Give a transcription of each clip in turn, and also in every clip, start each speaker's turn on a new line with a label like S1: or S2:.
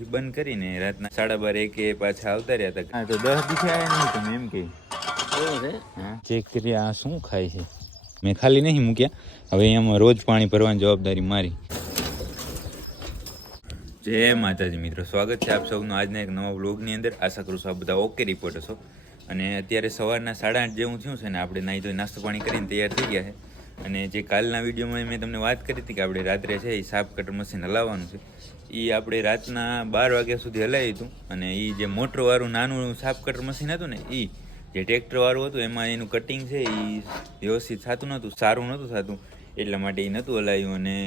S1: પછી બંધ કરીને રાતના સાડા બાર એકે પાછા આવતા રહ્યા હતા. હા તો દસ આવ્યા નહીં તમે એમ કે. ચેક કરી આ શું ખાય છે. મેં ખાલી નહીં મૂક્યા. હવે એમાં રોજ પાણી ભરવાની જવાબદારી મારી. જય માતાજી મિત્રો. સ્વાગત છે આપ સૌનું આજના એક નવા બ્લોગની અંદર. આશા કરું છું આપ બધા ઓકે રિપોર્ટ હશો અને અત્યારે સવારના સાડા આઠ જેવું થયું છે ને આપણે નાહી ધોઈ નાસ્તો પાણી કરીને તૈયાર થઈ ગયા છે. અને જે કાલના વિડીયોમાં મેં તમને વાત કરી હતી કે આપણે રાત્રે છે એ સાપ કટર મશીન હલાવવાનું છે એ આપણે રાતના બાર વાગ્યા સુધી હલાવ્યું હતું અને એ જે મોટરવાળું નાનું સાપ કટર મશીન હતું ને એ જે ટ્રેક્ટરવાળું હતું, એમાં એનું કટિંગ છે એ વ્યવસ્થિત થતું નહોતું, સારું નહોતું થતું, એટલા માટે એ નહોતું હલાવ્યું અને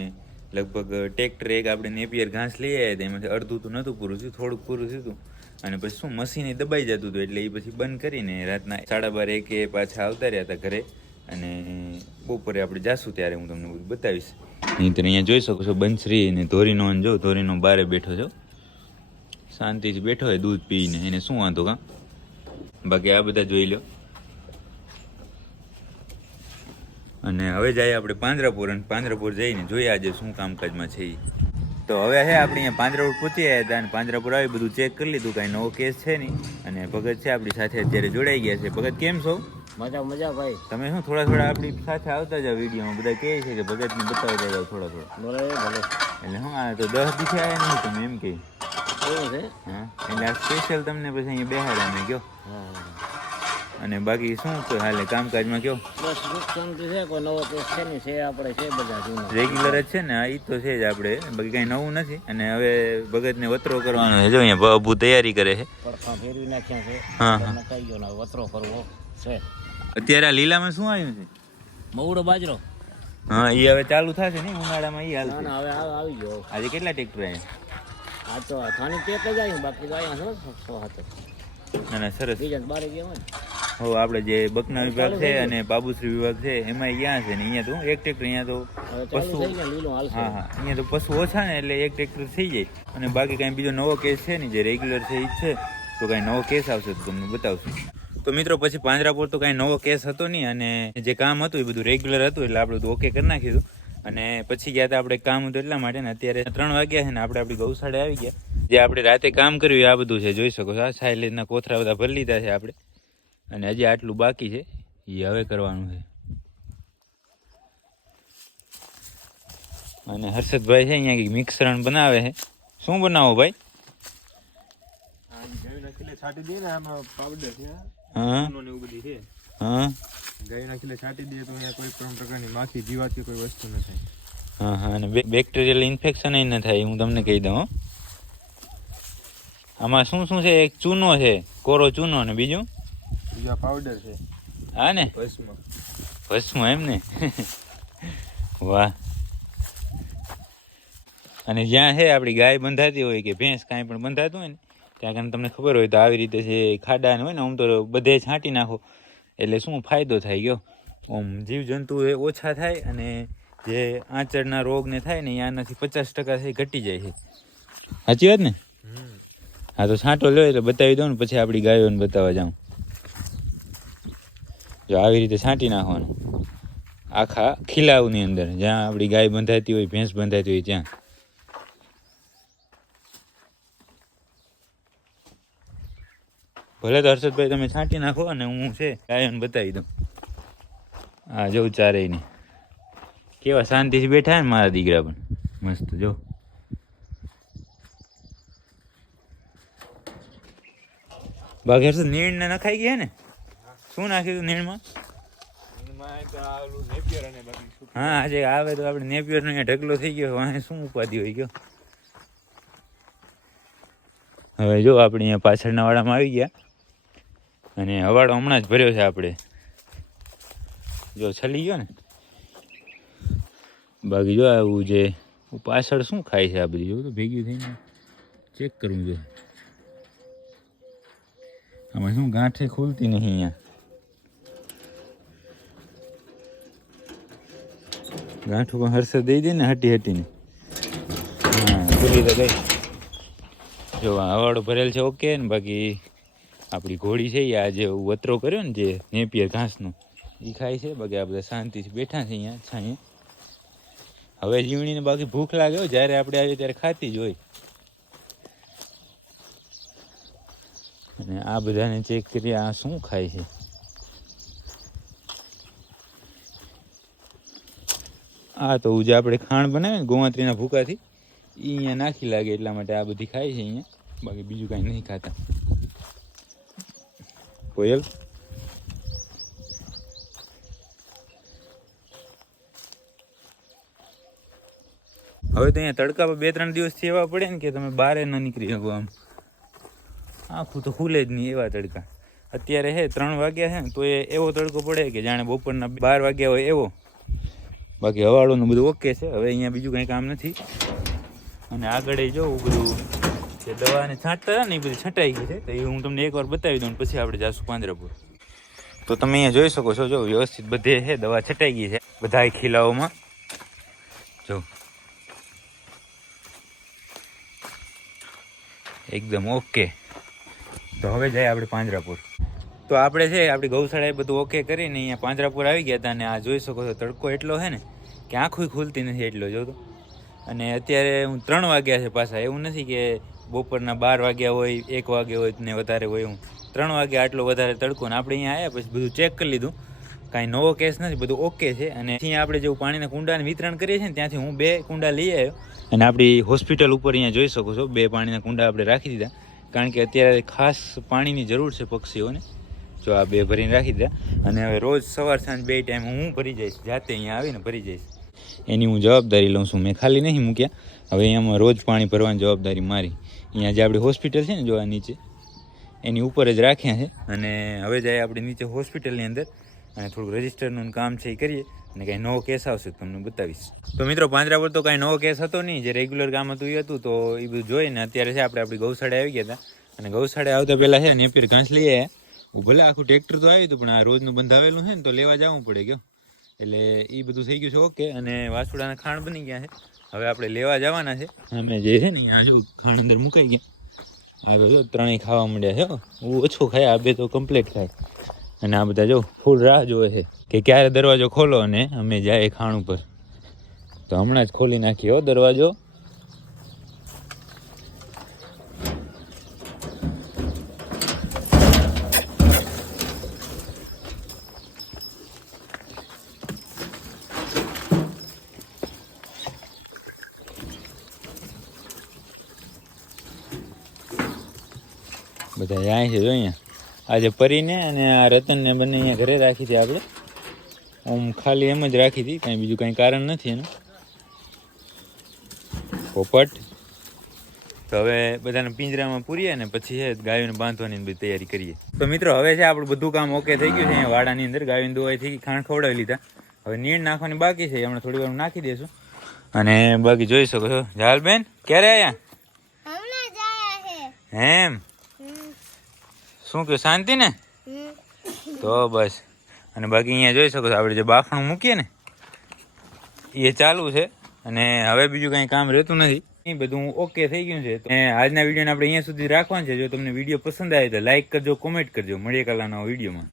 S1: લગભગ ટ્રેક્ટર એક આપણે નેપિયર ઘાસ લઈ આવ્યા હતા, એમાંથી અડધું તો નહોતું પૂરું થયું, થોડુંક પૂરું થયું અને પછી શું મશીન દબાઈ જતું હતું એટલે એ પછી બંધ કરીને રાતના સાડા બાર એકે પાછા આવતા રહ્યા હતા ઘરે અને બપોરે આપણે જાશું ત્યારે હું તમને બધું બતાવીશ. નહીં તમે અહીંયા જોઈ શકો છો બંસરી અને ધોરીનો જો ધોરીનો બારે બેઠો છો. શાંતિથી બેઠો હોય, દૂધ પીને. એને શું વાંધો કાં? બાકી આ બધા જોઈ લો. અને હવે જાય આપણે પાંજરાપુર અને પાંજરાપુર જઈને જોઈએ આજે શું કામકાજમાં છે તો હવે હે, આપણે અહીંયા પાંજરાપુર પહોંચી ગયા હતા અને પાંજરાપુર આવી બધું ચેક કરી લીધું. કાંઈ નવો કેસ છે નહીં. અને ભગત છે આપણી સાથે અત્યારે જોડાઈ ગયા છે. ભગત, કેમ છો?
S2: મજા મજા ભાઈ.
S1: તમે શું થોડા થોડા આપણી સાથે આવતા જાવ વિડીયોમાં? બધા કહે છે કે ભગતને બતાવતા જાવ થોડા થોડા.
S2: ભલે ભલે.
S1: એટલે શું આ તો દસ દિવસે આવ્યા નહીં તમે એમ કહે.
S2: છે?
S1: હા એટલે આ સ્પેશિયલ તમને પછી અહીંયા બેહાડા મેં કહો.
S2: હા.
S1: અને બાકી શું તો હાલે કામકાજમાં કયો
S2: બસ શાંતિ છે કોઈ નવો કેસ છે ને છે આપણે છે બધા જૂના.
S1: રેગ્યુલર જ છે ને આ તો છે જ આપણે બાકી કઈ નવું નથી. અને હવે ભગતને વતરો કરવાનો છે. જો અહીંયા અબુ તૈયારી કરે છે.
S2: પડખા ફેરવી નાખ્યા છે.
S1: હા, હા.
S2: વતરો કરવો છે.
S1: અત્યારે આ લીલામાં શું આવ્યું છે?
S2: મવડો બાજરો.
S1: હા એ હવે ચાલુ થશે ને ઉનાળામાં
S2: એ
S1: હાલ
S2: ના હવે આવી ગયો.
S1: આજે કેટલા ટ્રેક્ટર આવ્યા
S2: આ તો થાની ટેક જ આવ્યું બાકી તો આવ્યા છો હાથે.
S1: ના ના સરસ.
S2: બીજા બારે ગયા
S1: હો આપણે જે બકના વિભાગ છે અને બાબુશ્રી વિભાગ છે એમાં ક્યાં છે ને? અહીંયા તો એક ટ્રેક્ટર અહીંયા તો પશુ હા હા અહીંયા તો પશુ ઓછા ને એટલે એક ટ્રેક્ટર થઈ જાય. અને બાકી કાંઈ બીજો નવો કેસ છે ને જે રેગ્યુલર છે એ જ છે તો કાંઈ નવો કેસ આવશે તો તમને બતાવશું. તો મિત્રો, પછી પાંજરાપુર તો કાંઈ નવો કેસ હતો નહીં અને જે કામ હતું એ બધું રેગ્યુલર હતું એટલે આપણે બધું ઓકે કરી નાખ્યું અને પછી ગયા હતા આપણે કામ હતું એટલા માટે ને અત્યારે ત્રણ વાગ્યા છે ને આપણે આપણી ગૌશાળે આવી ગયા. જે આપણે રાતે કામ કર્યું આ બધું છે, જોઈ શકો છો. આ સાયલેજના કોથરા બધા ભરી લીધા છે આપણે. અને હજી આટલું બાકી છે. એ હવે કરવાનું છે. અને હર્ષદભાઈ છે, અહીંયા કંઈક મિક્સરણ બનાવે છે. શું બનાવો ભાઈ?
S3: છાંટી દઈએ ને, આમાં પાવડર છે
S1: હા? હા?
S3: ગાયના ખીલે છાંટી દઈએ તો અહીંયા કોઈ પણ પ્રકારની માખી જીવાત કે કોઈ વસ્તુ ન થાય.
S1: હા હા અને બેક્ટેરિયલ ઇન્ફેક્શન ન થાય હું તમને કહી દઉં હો. આમાં શું શું છે? એક ચૂનો છે કોરો ચૂનો ને બીજું?
S3: બીજા પાવડર છે.
S1: હા ને?
S3: ભસ્મ.
S1: ભસ્મ એમ ને? વાહ. અને જ્યાં છે આપણી ગાય બંધાતી હોય કે ભેંસ કાંઈ પણ બંધાતું હોય ને ત્યાં કારણે તમને ખબર હોય તો આવી રીતે છે ખાડા હોય ને આમ તો બધે છાંટી નાખો. એટલે શું ફાયદો થાય ગયો? આમ જીવજંતુ એ ઓછા થાય અને જે આંચળના રોગને થાય ને એ આનાથી પચાસ ટકા છે ઘટી જાય છે. સાચી વાત ને? હા તો છાંટો લો એટલે બતાવી દઉં ને પછી આપણી ગાયોને બતાવવા જાઉં. જો આવી રીતે છાંટી નાખવાનું. આખા ખીલાવની અંદર જ્યાં આપણી ગાય બંધાતી હોય ભેંસ બંધાતી હોય ત્યાં. ભલે તો હર્ષદભાઈ તમે છાંટી નાખો અને હું છે ગાયન બતાવી દઉં. હા જો ચારેય ને. કેવા શાંતિથી બેઠા ને મારા દીકરા પણ. મસ્ત, જો. બાકી હર્ષદ નીણ ને નખાઈ ગયા ને? શું નાખ્યું હતું નીણમાં?
S3: નેપિયર
S1: હા, આજે આવે તો આપણે નેપિયરનો નો ઢગલો થઈ ગયો. વાંહે શું ઉપાધિ હોય ગયો. હવે જો આપણે અહીંયા પાછળના વાડામાં આવી ગયા. અને હવાડો હમણાં જ ભર્યો છે આપણે. જો છલી ગયો ને. બાકી જો આવું જે પાછળ શું ખાય છે આ બધી? જો તો ભેગી થઈને ચેક કરવું જોઈએ આમાં શું ગાંઠે ખુલતી નહીં અહીંયા? ગાંઠું પણ હર્ષ દઈ દે ને હટી હટીને. હા, ખુલી તો ગઈ જો હવાડો ભરેલ છે, ઓકે ને બાકી આપણી ઘોડી છે એ આ જે વતરો કર્યો ને જે નેપિયર ઘાસનો એ ખાય છે. બાકી આ બધા શાંતિથી બેઠા છે અહીંયા, છાંયે. હવે જીવણીને બાકી ભૂખ લાગે જ્યારે આપણે આવીએ ત્યારે ખાતી જ હોય. અને આ બધાને ચેક કરીએ, આ શું ખાય છે. આ તો જે આપણે ખાણ બનાવે ને ગોવાત્રીના ભૂકાથી એ અહીંયા નાખી લાગે એટલા માટે આ બધી ખાય છે અહીંયા. બાકી બીજું કાંઈ નહીં ખાતા. કોયલ હવે તો અહીંયા તડકા પર બે ત્રણ દિવસથી એવા પડે ને કે તમે બહાર ન નીકળી શકો આમ. આખું તો ખુલે જ નહીં એવા તડકા. અત્યારે હે, ત્રણ વાગ્યા ને, તો એ એવો તડકો પડે કે જાણે બપોરના બાર વાગ્યા હોય એવો. બાકી હવાળોનું બધું ઓકે છે. હવે અહીંયા બીજું કંઈ કામ નથી. અને આગળ જોવું બધું જે દવાને છાંટતા હતા ને, એ બધી છંટાઈ ગઈ છે. તો એ હું તમને એકવાર બતાવી દઉં પછી આપણે જાશું પાંજરાપુર. તો તમે અહીંયા જોઈ શકો છો, જો વ્યવસ્થિત બધે છે, દવા છટાઈ ગઈ છે બધા ખીલાઓમાં. જો. એકદમ ઓકે. તો હવે જાય આપણે પાંજરાપુર. તો આપણે છે, આપણી ગૌશાળાએ બધું ઓકે કરીને અહીંયા પાંજરાપુર આવી ગયા હતા અને આ જોઈ શકો છો, તડકો એટલો છે ને કે આંખું ખુલતી નથી એટલો, જો તો. અને અત્યારે હું ત્રણ વાગ્યા છે પાછા. એવું નથી કે બપોરના બાર વાગ્યા હોય, એક વાગ્યા હોય ને વધારે હોય હું ત્રણ વાગે આટલો વધારે તડકો ને આપણે અહીંયા આવ્યા પછી બધું ચેક કરી લીધું. કાંઈ નવો કેસ નથી, બધું ઓકે છે. અને અહીંયા આપણે જેવું પાણીના કુંડાને વિતરણ કરીએ છીએ ને ત્યાંથી હું બે કુંડા લઈ આવ્યો. અને આપણી હોસ્પિટલ ઉપર અહીંયા જોઈ શકો છો, બે પાણીના કુંડા આપણે રાખી દીધા. કારણ કે અત્યારે ખાસ પાણીની જરૂર છે પક્ષીઓને. જો આ બે ભરીને રાખી દીધા. અને હવે રોજ સવાર સાંજ બે ટાઈમ હું ભરી જઈશ, જાતે અહીંયા આવીને ભરી જઈશ. એની હું જવાબદારી લઉં છું. મેં ખાલી નહીં મૂક્યા. હવે અહીંયામાં રોજ પાણી ભરવાની જવાબદારી મારી. અહીંયા જે આપણી હોસ્પિટલ છે ને જો આ નીચે, એની ઉપર જ રાખ્યા છે. અને હવે જાય આપણે નીચે હોસ્પિટલની અંદર અને થોડુંક રજિસ્ટરનું કામ છે એ કરીએ અને કાંઈ નવો કેસ આવશે તમને બતાવીશ. તો મિત્રો પાંજરા પર તો કાંઈ નવો કેસ હતો નહીં. જે રેગ્યુલર કામ હતું એ હતું, તો એ બધું જોઈને અત્યારે છે આપણે આપણી ગૌશાળા આવી ગયા હતા. અને ગૌશાળે આવતા પહેલાં છે ને નેપિયર ઘાસ લઈ આવ્યા ભલે આખું ટ્રેક્ટર તો આવ્યું હતું, પણ આ રોજનું બંધાવેલું છે ને, તો લેવા જવું પડે ગયો. એટલે એ બધું થઈ ગયું છે ઓકે અને વાસુડાના ખાણ બની ગયા છે. હવે આપણે લેવા જવાના છે. અમે જે છે ને આ જો ખાણ અંદર મુકાઈ ગયા. આ ત્રણેય ખાવા માંડ્યા છે હો. ઓછો ખાય, આ બે તો કમ્પ્લીટ ખાય. અને આ બધા જો ફૂલ રાહ જોવે છે કે ક્યારે દરવાજો ખોલો અને અમે જાય ખાણ ઉપર. તો હમણાં જ ખોલી નાખ્યો દરવાજો. બધા છે જો અહીંયા. આજે પરીને અને આ રતનને બંને અહીંયા ઘરે રાખી હતી આપણે. આમ ખાલી એમ જ રાખી હતી કાંઈ બીજું કાંઈ કારણ નથી એનું. પોપટ. તો હવે બધાને પિંજરામાં પૂરીએ ને પછી છે ગાયોને બાંધવાની બધી તૈયારી કરીએ. તો મિત્રો હવે છે આપણું બધું કામ ઓકે થઈ ગયું છે અહીંયા વાડાની અંદર. ગાયોની દોવાઈ થઈ ગઈ ખાણ ખવડાવી લીધા. હવે નીણ નાખવાની બાકી છે હમણાં થોડી વાર નાખી દેશું. અને બાકી જોઈ શકો છો. જાલબેન ક્યારે આવ્યા એમ.
S4: હમ,
S1: શું કહ્યું શાંતિ ને? તો બસ. અને બાકી અહીંયા જોઈ શકો છો, આપણે જે બાફણું મૂકીએ ને, એ ચાલુ છે. અને હવે બીજું કાંઈ કામ રહેતું નથી. બધું ઓકે થઈ ગયું છે. અને આજના વિડીયોને આપણે અહીંયા સુધી રાખવાનું છે. જો તમને વીડિયો પસંદ આવે તો લાઇક કરજો, કોમેન્ટ કરજો. મળીએ કલાના વિડીયોમાં.